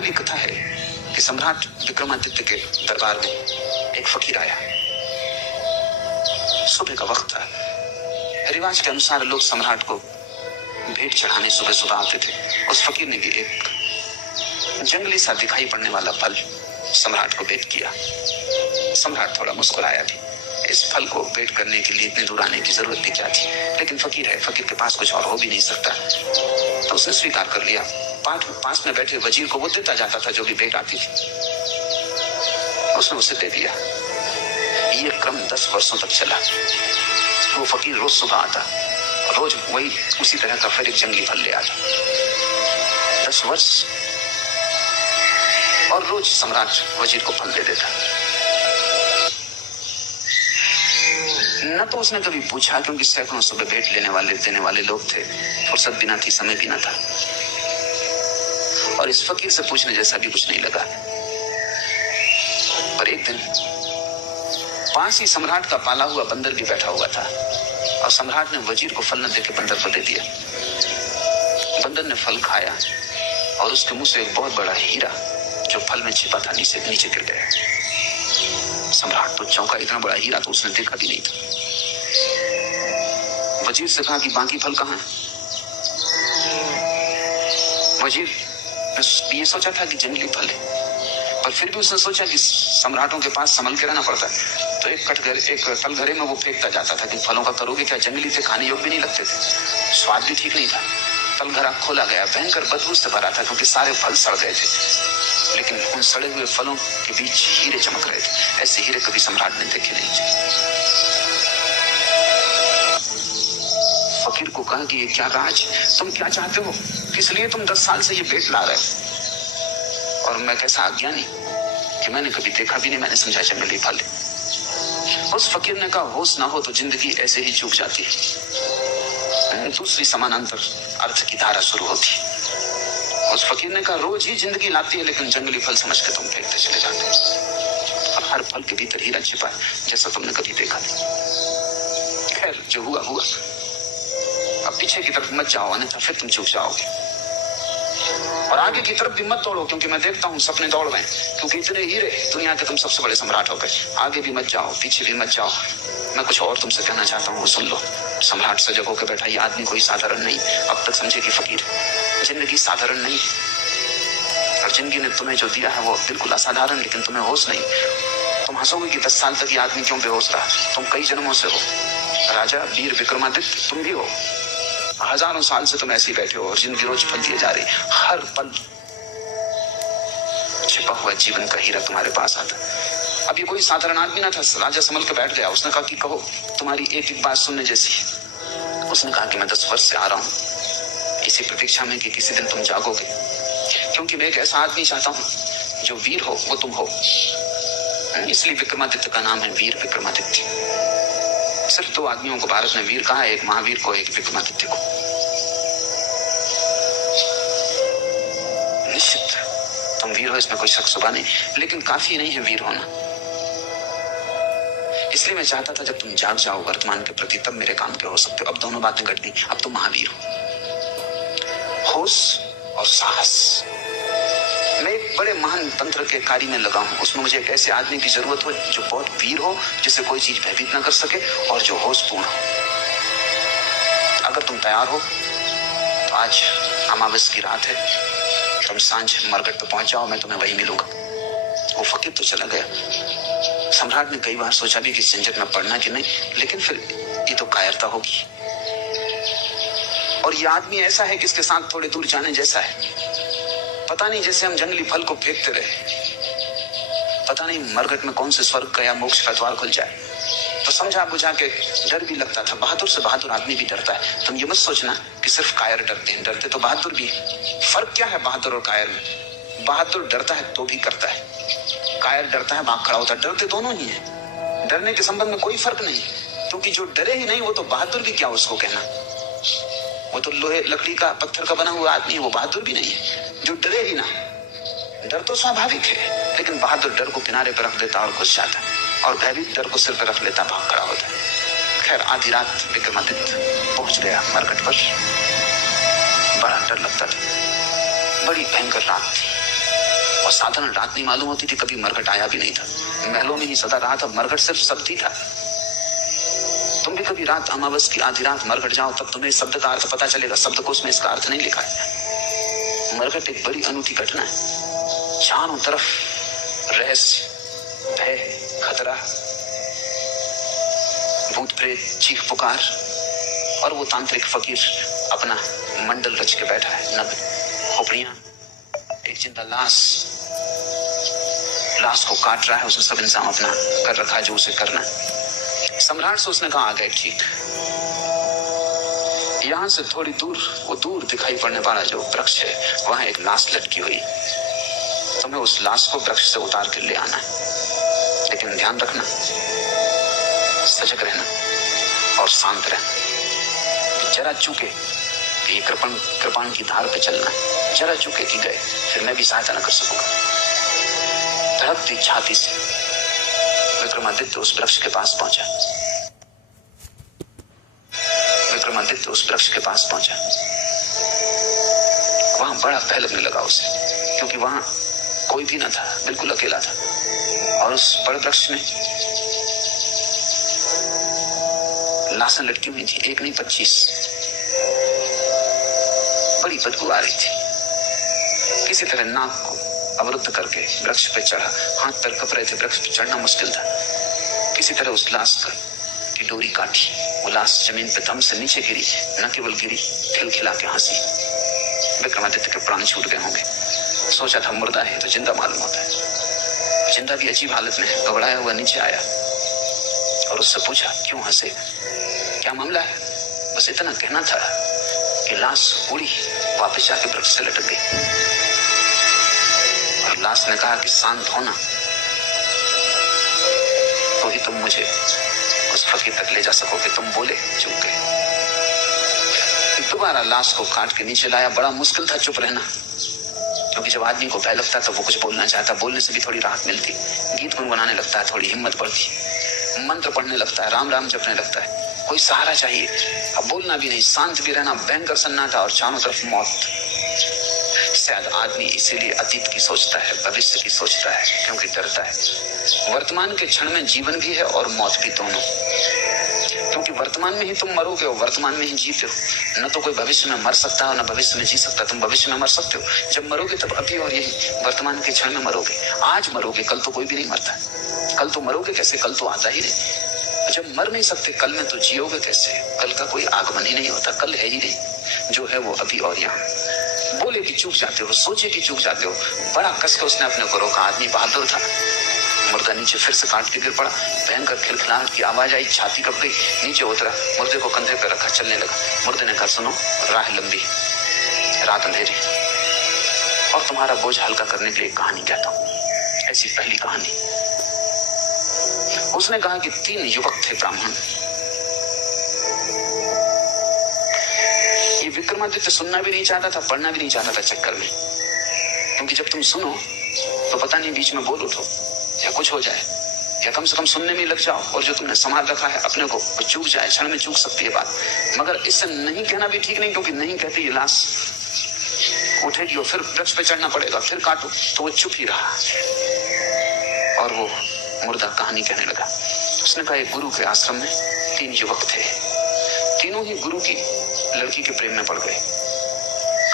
पौराणिक कथा है कि सम्राट विक्रमादित्य के दरबार में एक फकीर आया। सुबह का वक्त था। रिवाज के अनुसार लोग सम्राट को भेंट चढ़ाने सुबह सुबह आते थे। उस फकीर ने भी एक जंगली सा दिखाई पड़ने वाला फल सम्राट को भेंट किया। सम्राट थोड़ा मुस्कुराया भी। इस फल को भेंट करने के लिए इतने दूर आने की जरूरत भी क्या थी, लेकिन फकीर है, फकीर के पास कुछ और हो भी नहीं सकता, तो उसने स्वीकार कर लिया। पास में बैठे वजीर को वो देता जाता था जो भी भेंट आती थी, उसने उसे दे दिया। ये क्रम 10 वर्षों तक चला। वो फकीर रोज सुबह आता, रोज वही उसी तरह का फिर एक जंगली फल ले आता। 10 वर्ष, और रोज सम्राट वजीर को फल दे देता। न तो उसने कभी पूछा, क्योंकि सैकड़ों सुबह भेंट लेने वाले देने वाले लोग थे, फुर्सत भी ना थी, समय भी ना था, और इस फकीर से पूछने जैसा भी कुछ नहीं लगा। पर एक दिन पास ही सम्राट का पाला हुआ बंदर भी बैठा हुआ था, और सम्राट ने वजीर को फल न देके बंदर को दे दिया। बंदर ने फल खाया और उसके मुंह से एक बहुत बड़ा हीरा जो फल में छिपा था नीचे गिर गया। सम्राट तो चौंका, इतना बड़ा हीरा तो उसने देखा भी नहीं था। वजीर से कहा कि बाकी फल कहाँ है? वजीर ने ये सोचा था कि जंगली फल है, पर फिर भी उसने सोचा कि सम्राटों के पास संभल के रहना पड़ता है, तो एक तलघरे में वो फेंकता जाता था कि फलों का करोगे क्या, जंगली थे, खाने योग्य नहीं लगते थे, स्वाद भी ठीक नहीं था। तलघरा खोला गया, भयंकर बदबू से भरा था, क्योंकि सारे फल सड़ गए थे, लेकिन उन सड़े हुए फलों के बीच हीरे चमक रहे थे। ऐसे हीरे कभी सम्राट ने देखे नहीं थे। फकीर को कहा कि ये क्या राज, तुम क्या चाहते हो, किस लिए तुम 10 साल से ये भेंट ला रहे हो, और मैं कैसा अज्ञानी कि मैंने कभी देखा भी नहीं, मैंने समझा जंगली फल। उस फकीर ने कहा, होश ना हो तो जिंदगी ऐसे ही चूक जाती है, दूसरी समानांतर अर्थ की धारा शुरू होती। उस फकीर ने कहा, रोज ही जिंदगी लाती है, लेकिन जंगली फल समझ के तुम फेंकते चले जाते हो, और हर फल के भीतर हीरा छिपा है जैसा तुमने कभी देखा नहीं। खैर, जो हुआ हुआ, अब पीछे की तरफ मत जाओ, अन्यथा फिर तुम चूक जाओगे, और आगे की तरफ भी मत दौड़ो, क्योंकि मैं देखता हूँ सपने दौड़ रहे हैं, क्योंकि इतने हीरे, दुनिया के तुम सबसे बड़े सम्राट हो गए। आगे भी मत जाओ, पीछे भी मत जाओ, मैं कुछ और तुमसे कहना चाहता हूँ, सुन लो। सम्राट सजग होकर बैठा, ये आदमी कोई साधारण नहीं, अब तक समझे कि फकीर, जिंदगी साधारण नहीं, और जिंदगी ने तुम्हें जो दिया है वो बिल्कुल असाधारण, लेकिन तुम्हें होश नहीं। तुम हंसोगे कि 10 साल तक ये आदमी क्यों बेहोश रहा, तुम कई जन्मों से हो, राजा वीर विक्रमादित्य तुम भी हो, हजारों साल से तुम ऐसे ही बैठे हो, और जिंदगी रोज फलती जा रही, हर पल छिपा हुआ जीवन का हीरा तुम्हारे पास आता। अब ये कोई साधारण आदमी ना था, राजा संभल के बैठ गया। उसने कहा कि कहो, तुम्हारी एक बात सुनने जैसी। उसने कहा कि मैं 10 वर्ष से आ रहा हूँ इसी प्रतीक्षा में कि किसी दिन तुम जागोगे, क्योंकि मैं एक ऐसा आदमी चाहता हूँ जो वीर हो, वो तुम हो, इसलिए विक्रमादित्य का नाम है वीर विक्रमादित्य। सिर्फ 2 आदमियों को भारत ने वीर कहा, एक महावीर को, एक विक्रमादित्य को। निश्चित तुम वीर हो, इसमें कोई शक शुबा नहीं, लेकिन काफी नहीं है वीर होना। इसलिए मैं चाहता था जब तुम जाग जाओ वर्तमान के प्रति, तब मेरे काम के हो सकते हो। अब दोनों बातें घट गई, अब तुम महावीर हो, होश और साहस। मैं एक बड़े महान तंत्र के कार्य में लगा हूं, उसमें मुझे एक ऐसे आदमी की जरूरत हो जो बहुत वीर हो, जिसे कोई चीज भयभीत न कर सके, और जो होशपूर्ण हो। अगर तुम तैयार हो तो आज अमावस की रात है, तुम सांझ मरघट पे पहुंच जाओ, मैं तुम्हें वही मिलूंगा। वो फकीर तो चला गया। सम्राट ने कई बार सोचा भी कि झंझट में पड़ना कि नहीं, लेकिन फिर ये तो कायरता होगी, और ये आदमी ऐसा है कि इसके साथ थोड़े दूर जाने जैसा है। पता नहीं, जैसे हम जंगली फल को फेंकते रहे, पता नहीं मरघट में कौन से स्वर्ग का या मोक्ष का द्वार खुल जाए। तो समझा बुझा के डर भी लगता था। बहादुर से बहादुर आदमी भी डरता है। तुम ये मत सोचना कि सिर्फ कायर डरते हैं, डरते तो बहादुर भी है। फर्क क्या है बहादुर और कायर में? बहादुर डरता है तो भी करता है, कायर डरता है भाग खड़ा होता है। डरते दोनों ही है, डरने के संबंध में कोई फर्क नहीं, क्योंकि जो डरे ही नहीं वो तो बहादुर भी क्या उसको कहना, वो तो लोहे लकड़ी का पत्थर का बना हुआ आदमी है, वो बहादुर भी नहीं है। जो डरे ही ना, डर तो स्वाभाविक है, लेकिन बहादुर डर को किनारे पर रख देता और घुस जाता, और भयभीत डर को सिर पर रख लेता, भाग खड़ा होता है। खैर, आधी रात विक्रमादित्य पहुंच गया मरघट पर। बड़ा डर लगता था, बड़ी भयंकर रात थी। और साधारण रात नहीं मालूम होती थी, कभी मरघट आया भी नहीं था, महलों में ही सदा रहा था, मरघट सिर्फ शब्द ही था। तुम भी कभी रात अमावस की आधी रात मरघट जाओ, तब तुम्हें शब्द का अर्थ पता चलेगा, शब्दकोश में इसका अर्थ नहीं लिखा है। मरघट एक बड़ी अनूठी घटना है, चारों तरफ रहस्य, भय, खतरा, भूत प्रेत, चीख पुकार, और वो तांत्रिक फकीर अपना मंडल रच के बैठा है, नग्न, खोपड़ियां, एक जिंदा लाश को काट रहा है, उसने सब इंसान अपना कर रखा है जो उसे करना है। सम्राट से उसने कहा, आ गए ठीक। यहां से थोड़ी दूर, वो दूर दिखाई पड़ने वाला जो वृक्ष है, वहां एक लाश लटकी हुई, तुम्हें उस लाश को वृक्ष से उतार कर ले आना है, लेकिन ध्यान रखना, सजग रहना और शांत रहना। जरा चूके कि ये कृपाण की धार पे चलना, जरा चूके कि गए, फिर मैं भी सहायता न कर सकूंगा। धड़कती छाती से विक्रमादित्य उस वृक्ष के पास पहुंचा। विक्रमादित्य उस वृक्ष के पास पहुंचा। वहां बड़ा भय लगने लगा उसे, क्योंकि वहां कोई भी न था, बिल्कुल अकेला था, और उस बड़े वृक्ष में लाशें लटकी हुई थी, एक नहीं 25। बड़ी बदबू आ रही थी। किसी तरह नाक को अवरुद्ध करके वृक्ष पे चढ़ा, हाथ पैर कप रहे थे, वृक्ष पे चढ़ना मुश्किल था। किसी तरह उस लाश की डोरी काटी, वो लाश जमीन पे दम से नीचे गिरी, न केवल गिरी, खिलखिला के हंसी। विक्रमादित्य के प्राण छूट गए होंगे। सोचा था मुर्दा है तो जिंदा मालूम होता है। जिंदा भी अजीब हालत में घबराया हुआ नीचे आया और उससे पूछा, क्यों हंसे, क्या मामला है? बस इतना कहना था कि लाश उड़ी वापस जाके वृक्ष से लटक गई। और लाश ने कहा कि शांत होना, तो ही तुम मुझे उस फकीर तक ले जा सकोगे। तुम बोले, चुप गए। दोबारा लाश को काट के नीचे लाया। बड़ा मुश्किल था चुप रहना, क्योंकि जब आदमी को भय लगता तो वो कुछ बोलना चाहता, बोलने से भी थोड़ी राहत मिलती, गीत गुनगुनाने लगता है, थोड़ी हिम्मत बढ़ती, मंत्र पढ़ने लगता है, राम राम जपने लगता है, कोई सहारा चाहिए। अब बोलना भी नहीं, शांत भी रहना, भयंकर सन्नाटा और चारों तरफ मौत। शायद आदमी इसीलिए अतीत की सोचता है, भविष्य की सोचता है, क्योंकि डरता है। वर्तमान के क्षण में जीवन भी है और मौत भी, दोनों, क्योंकि वर्तमान में ही तुम मरोगे और वर्तमान में ही जीते हो। न तो कोई भविष्य में मर सकता है, न भविष्य में जी सकता। तुम भविष्य में मर सकते हो, जब मरोगे तब अभी और यही वर्तमान के क्षण में मरोगे। आज मरोगे, कल तो कोई भी नहीं मरता। कल तो मरोगे कैसे, कल तो आता ही नहीं। जब मर नहीं सकते कल में, तो जियोगे कैसे? कल का कोई आगमन ही नहीं होता, कल है ही नहीं, जो है वो अभी और यहाँ। बोले कि चूक जाते हो, सोचे कि चूक जाते हो। बड़ा कस के उसने अपने को रोका। आदमी बहादुर था। मुर्दा नीचे फिर से काट के गिर पड़ा। भयंकर खिलखिलाहट की आवाज आई, छाती कप गई, नीचे उतरा, मुर्दे को कंधे पर रखा, चलने लगा। मुर्दे ने कहा, सुनो, राह लंबी, रात अंधेरी, और तुम्हारा बोझ हल्का करने के लिए कहानी कहता हूँ। ऐसी पहली कहानी। उसने कहा कि 3 युवक थे ब्राह्मण। ये विक्रमादित्य सुनना भी नहीं चाहता था, पढ़ना भी नहीं चाहता था चक्कर में, क्योंकि जब तुम सुनो तो पता नहीं बीच में बोल उठो या कुछ हो जाए, या कम से कम सुनने में लग जाओ, और जो तुमने संभाल रखा है अपने को वो चूक जाए, क्षण में चूक सकती है बात। मगर इससे नहीं कहना भी ठीक नहीं, क्योंकि नहीं कहती ये लाश उठेगी और फिर वृक्ष पे चढ़ना पड़ेगा, फिर काटो, तो वो चुप ही रहा। और वो मुर्दा कहानी कहने लगा। उसने कहा, एक गुरु के आश्रम में 3 युवक थे। तीनों ही गुरु की लड़की के प्रेम में पड़ गए।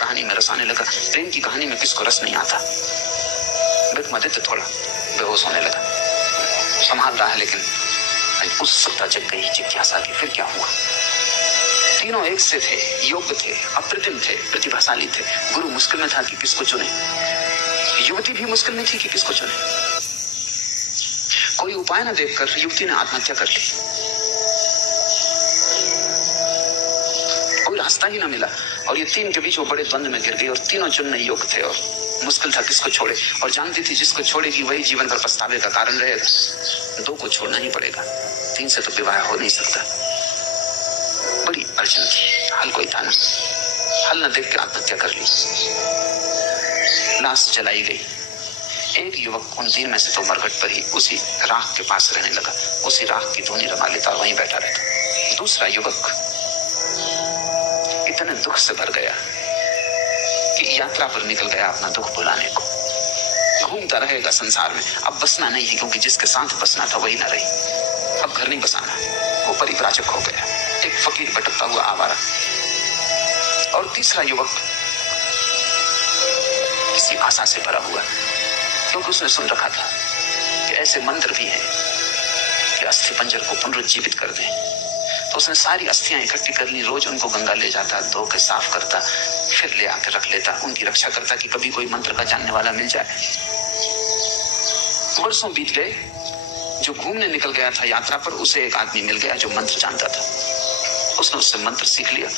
कहानी में रस आने लगा। प्रेम की कहानी में किसको रस नहीं आता। विक्रमादित्य थोड़ा बेहोश होने लगा। संभाल रहा है, लेकिन उत्सुकता जग गई, जिज्ञासा की, फिर क्या हुआ। तीनों एक से थे, योग्य थे, अप्रतिम थे, प्रतिभाशाली थे। गुरु मुश्किल में था कि किसको चुने। युवती भी मुश्किल में थी कि किसको चुने। कोई उपाय न देखकर युवती ने आत्महत्या कर ली। कोई रास्ता ही न मिला, और ये 3 के बीच वो बड़े द्वंद में गिर गई। और तीनों चुनने योग्य थे, और मुश्किल था किसको छोड़े, और जानती थी जिसको छोड़ेगी वही जीवन भर पछतावे का कारण रहेगा। 2 को छोड़ना ही पड़ेगा, 3 से तो विवाह हो नहीं सकता। बड़ी अड़चन थी, हल कोई था ना। हल न देख के आत्महत्या कर ली। लाश जलाई गई। एक युवक उन 3 में से तो मरघट पर ही उसी राख के पास रहने लगा, उसी राख की धुनी रमा लेता और वहीं बैठा रहता। दूसरा युवक इतने दुख से भर गया कि यात्रा पर निकल गया अपना दुख भुलाने को। तरीका रहेगा संसार में। अब बसना नहीं है, क्योंकि जिसके साथ बसना था वही ना रही। अब घर नहीं बसाना, वो परिव्राजक हो गया, एक फकीर भटकता हुआ आवारा। और तीसरा युवक किसी आशा से भरा हुआ, क्योंकि उसने सुन रखा था कि ऐसे मंत्र भी हैं कि अस्थि पंजर को पुनरुज्जीवित कर दें। तो उसने सारी अस्थियां इकट्ठी कर ली, रोज उनको गंगा ले जाता, धो के साफ करता, फिर ले आकर रख लेता, उनकी रक्षा करता कि कभी कोई मंत्र का जानने वाला मिल जाए। वर्षों बीत गए। जो घूमने निकल गया था यात्रा पर, उसे एक आदमी मिल गया जो मंत्र जानता था। उसने उससे मंत्र सीख लिया,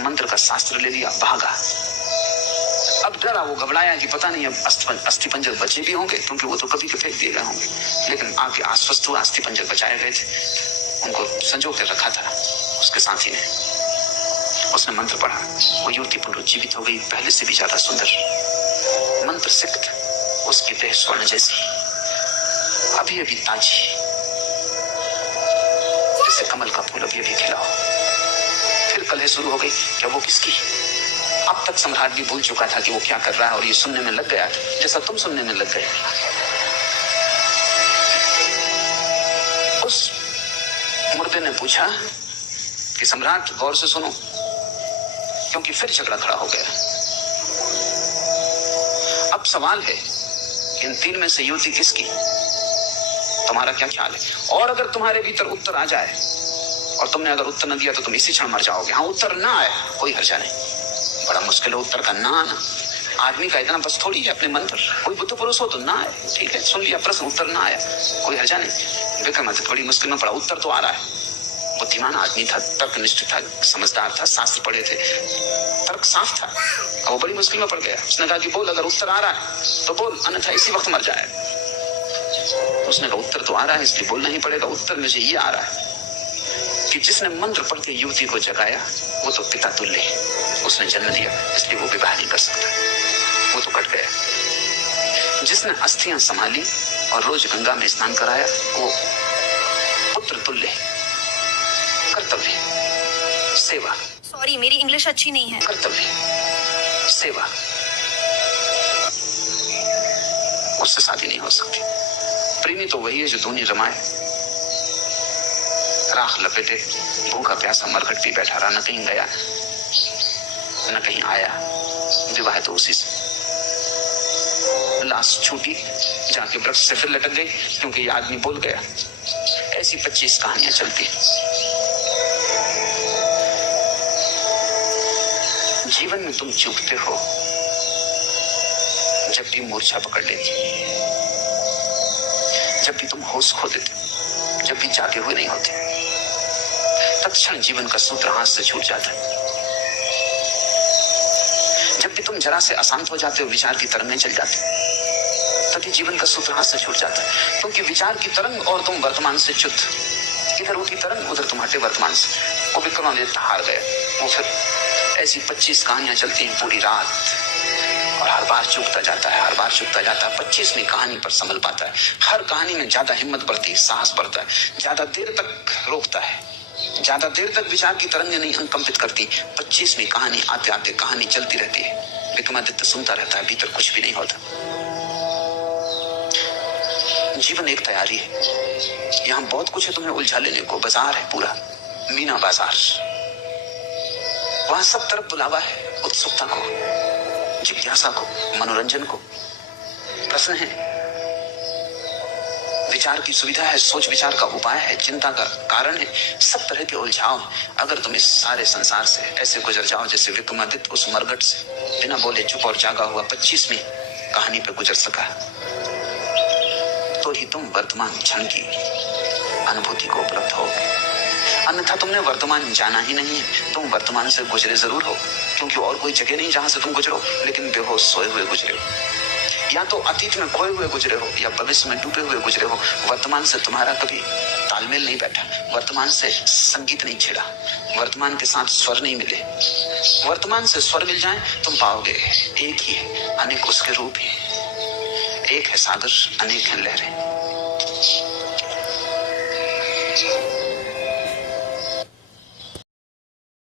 मंत्र का शास्त्र ले लिया, भागा। अब डरा, वो घबराया कि पता नहीं अब अस्थि पंजर बचे भी होंगे, क्योंकि वो तो कभी के फेंक दिए गए होंगे। लेकिन आगे आश्वस्त हुआ, अस्थि पंजर बचाए गए थे, उनको संजो कर रखा था उसके साथी ने। उसने मंत्र पढ़ा, वो युवती पुनरुज्जीवित हो गई, पहले से भी ज्यादा सुंदर, मंत्र सिक्त, उसकी देह स्वर्ण जैसी, अभी अभी ताजी, जैसे कमल का फूल अभी अभी खिला हो। फिर कलह शुरू हो गई, क्या वो किसकी? अब तक सम्राट भी भूल चुका था कि वो क्या कर रहा है, और ये सुनने में लग गया था जैसा तुम सुनने में लग गए। उस मुर्दे ने पूछा कि सम्राट गौर से सुनो, क्योंकि फिर झगड़ा खड़ा हो गया। अब सवाल है, इन तीन में से युवती किसकी? तुम्हारा क्या ख्याल है? और अगर तुम्हारे भीतर उत्तर आ जाए, और तुमने अगर उत्तर न दिया तो तुम इसी क्षण मर जाओगे। हाँ, उत्तर ना आए कोई हर्जा नहीं, बड़ा मुश्किल है उत्तर का ना आना। आदमी का इतना बस थोड़ी है अपने मन पर। कोई बुद्ध पुरुष हो तो ना आए, ठीक है, सुन लिया प्रश्न, उत्तर ना आया, कोई हर्जा नहीं। विक्रमादित्य बड़ी मुश्किल में पड़ा, उत्तर तो आ रहा है। बुद्धिमान आदमी था, तर्कनिष्ठ था, समझदार था, शास्त्र पढ़े थे, तर्क साफ था। अब वो बड़ी मुश्किल में पड़ गया। उसने कहा कि बोल, अगर उत्तर आ रहा है तो बोल, अन्यथा इसी वक्त मर जाए। उसने कहा उत्तर तो आ रहा है, इसलिए बोलना ही पड़ेगा। उत्तर में से ये आ रहा है कि जिसने मंत्र पढ़ के युवती को जगाया वो तो पिता तुल्य है, उसने जन्म दिया, इसलिए वो विवाह नहीं कर सकता, वो तो कट गया। जिसने अस्थियां संभाली और रोज गंगा में स्नान कराया, वो पुत्र तुल्य है। कर्तव्य, सेवा। सॉरी, मेरी इंग्लिश अच्छी नहीं है। कर्तव्य, सेवा, उससे शादी नहीं हो सकती। प्रेमी तो वही है जो दूनी रमाए, राख लपेटे, भूखा प्यासा मरघट पी बैठा रहा, न कहीं गया न कहीं आया। विवाह तो उसी से। लाश छूटी, जाके वृक्ष से फिर लटक गई, क्योंकि ये आदमी बोल गया। ऐसी 25 कहानियां चलती। जीवन में तुम चूकते हो जब भी मूर्छा पकड़ लेती, जब भी तुम होश खो देते, जब भी जागे हुए नहीं होते, तत्क्षण जीवन का सूत्र हाथ से छूट जाता है। जब भी तुम जरा से अशांत हो जाते हो, विचार की तरंगें चल जाती, तभी जीवन का सूत्र हाथ से छूट जाता है। क्योंकि विचार की तरंग और तुम वर्तमान से च्युत, इधर उठी तरंग, उधर तुम हटे वर्तमान से। वो विक्रमादित्य हार गया। वो फिर ऐसी 25 कहानियां चलती हैं पूरी रात, और हर बार चूकता जाता है, हर बार चूकता जाता है। 25वीं कहानी पर संभल पाता है। हर कहानी में ज्यादा हिम्मत बढ़ती है, साहस बढ़ता है, ज्यादा देर तक रोकता है, ज्यादा देर तक विचार की तरंगें नहीं अनुकंपित करती। 25वीं कहानी आते आते कहानी चलती रहती है। विक्रमादित्य सुनता रहता है, भीतर कुछ भी नहीं होता। जीवन एक तैयारी है, यहाँ बहुत कुछ है तुम्हें उलझा लेने को। बाजार है पूरा, मीना बाजार, वहां सब तरफ बुलावा है, उत्सुकता को, जिज्ञासा को, मनोरंजन को। प्रश्न है, विचार की सुविधा है, सोच विचार का उपाय है, चिंता का कारण है, सब तरह के उलझाव। अगर तुम इस सारे संसार से ऐसे गुजर जाओ जैसे विक्रमादित्य उस मरघट से बिना बोले चुप और जागा हुआ 25वीं कहानी पे गुजर सका, तो ही तुम वर्तमान क्षण की अनुभूति को उपलब्ध होगे। अन्यथा तुमने वर्तमान जाना ही नहीं है। तुम वर्तमान से गुजरे जरूर हो, क्योंकि और कोई जगह नहीं जहां से तुम गुजरो, लेकिन बेहोश सोए हुए गुजरे हो। या तो अतीत में खोए हुए गुजरे हो, या भविष्य में डूबे हुए गुजरे हो। वर्तमान से तुम्हारा कभी तालमेल नहीं बैठा, वर्तमान से संगीत नहीं छिड़ा, वर्तमान के साथ स्वर नहीं मिले। वर्तमान से स्वर मिल जाए, तुम पाओगे एक ही है, अनेक उसके रूप ही। एक है सागर, अनेक है लहरें।